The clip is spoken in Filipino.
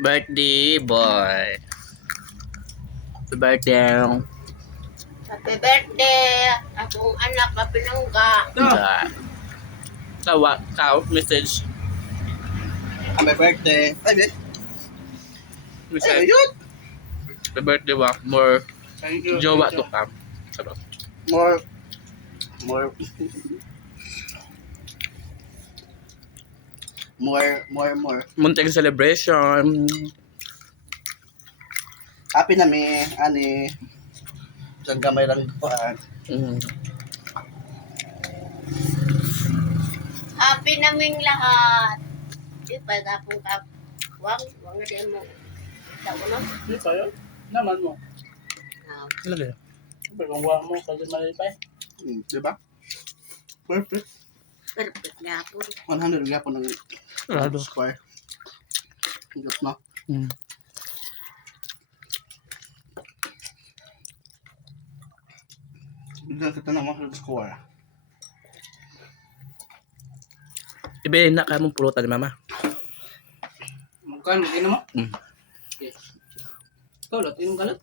Birthday boy. Happy birthday. Happy birthday! Akong anak ka pinangga. Tawa, message. Happy birthday. Ay, di. Message. Ayun. Happy birthday wa. More Thank you. jowa thank to you. come. Sarap. More. More. Munting celebration. Happy na mi, ani. Diyan gamay lang kuhaan. Mm. Happy naming lahat. Di pa kapong wang na din mo. Tawo no? Hindi pa yun. Naman mo. Lagi. Siyempre kung wala mo, kasi malipay. Diba? Perfect. Perfect nga po. 100 nga po ng Rado. square. Hingap na. Mm. Bigyan kita ng 100 square. Ibilin na ka mong pulutan ni mama. Magkano, inom mo? Mm. Yes. Ikaw, lot, inom ka lot?